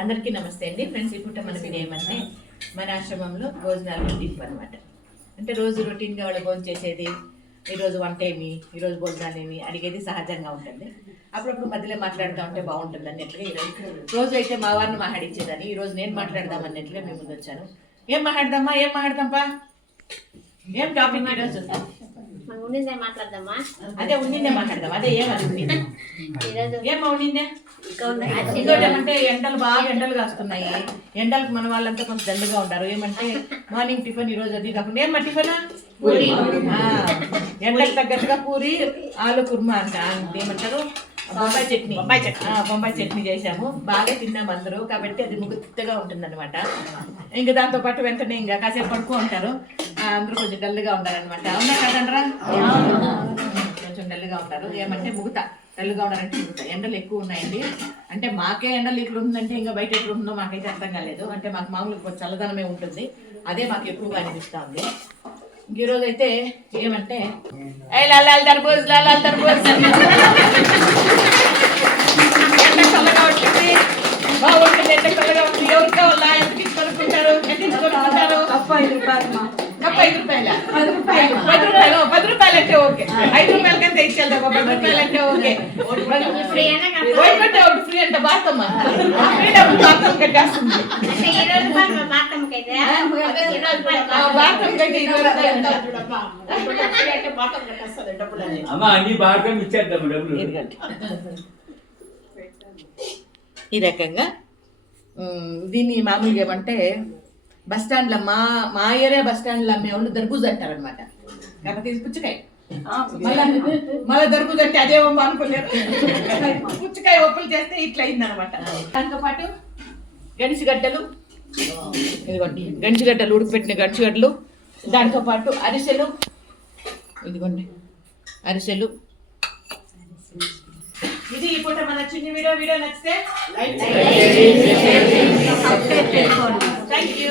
అందరికీ నమస్తే అండి ఫ్రెండ్స్. ఇప్పుడు మన వీడియో ఏమంటే మన ఆశ్రమంలో భోజనాలు రొటీన్ అనమాట. అంటే రోజు రొటీన్గా వాళ్ళు భోజనం చేసేది, ఈరోజు వంట ఏమి, ఈరోజు భోజనాలు ఏమి అడిగేది సహజంగా ఉంటుంది. అప్పుడప్పుడు మధ్యలో మాట్లాడుతూ ఉంటే బాగుంటుంది అన్నట్లుగా రోజు అయితే మా వారిని మాట్లాడించేదని ఈరోజు నేను మాట్లాడదాం అన్నట్లుగా మేము ముందు వచ్చాను. ఏం మాట్లాడదాంపా ఏం టాపిక్ ఈరోజు? అదే ఉండిందే మాట్లాడదాం. అదే ఏమది ఏమా ఉండిందే? ఇంకోటి ఏమంటే ఎండలు బాగా ఎండలు కాస్తున్నాయి. ఎండలకు మన వాళ్ళంతా కొంచెం దండగా ఉంటారు. ఏమంటే మార్నింగ్ టిఫిన్ ఈ రోజు అది కాకుండా ఏమన్నా టిఫిన్ పూరి, ఎండకు తగ్గట్టుగా పూరి ఆలు కుర్మా అంట ఏమంటారు బొంబాయి చట్నీ చేసాము. బాగా తిన్నాము అందరూ, కాబట్టి అది ముగుత్తగా ఉంటుంది అనమాట. ఇంకా దాంతో పాటు వెంటనే ఇంకా కాసేపు పడుకో ఉంటారు. అందరూ కొంచెం డల్గా ఉంటారనమాట. అవునా కదండ్రా? కొంచెం డల్గా ఉంటారు. ఏమంటే డల్గా ఉన్నారంటే ముగుతా. ఎండలు ఎక్కువ ఉన్నాయండి. అంటే మాకే ఎండలు ఇట్లా ఉందంటే ఇంకా బయట ఎట్లా ఉంటుందో మాకైతే అర్థం కాలేదు. అంటే మాకు మామూలుగా చల్లదనమే ఉంటుంది, అదే మాకు ఎక్కువగా అనిపిస్తూ ఉంది. ఈరోజు అయితే ఏమంటే తర్బూజ్ చల్లగా ఉంటుంది, బాగుంటుంది. ఎంత చల్లగా ఉంటుంది. ఎవరికి కావాలా? ఎంత తీసుకొనుకుంటారు? ఎంత తీసుకొనుకుంటారు? 5 రూపాయలు. 10 రూపాయలు అంటే ఓకే. 5 రూపాయలకంటే ఇచ్చేద్దాం. 10 రూపాయలు అంటే ఓకే. ఫ్రీ అంటే బాతమ్మ బాతం కట్టేస్తుంది. ఈ రకంగా దీన్ని మామూలుగా ఏమంటే బస్ స్టాండ్లో మా ఏరియా బస్ స్టాండ్లో అమ్మేవాళ్ళు దర్బూజ్ అంటారు అనమాట. కాబట్టి ఇది పుచ్చకాయ. మళ్ళీ దర్బూజ్ అంటే అదే అనుకోలేరు. పుచ్చకాయ ఒప్పులు చేస్తే ఇట్లా అయింది అనమాట. దాంతో పాటు గణిసిగడ్డలు, ఇదిగోండి గణిసిగడ్డలు, ఉడికిపెట్టిన గణిసిగడ్డలు. దాంతో పాటు అరిసెలు, ఇదిగోండి అరిసెలు. ఇది ఇప్పుడు మన చిన్న వీడియో నచ్చితే లైక్ చేయండి. Thank you.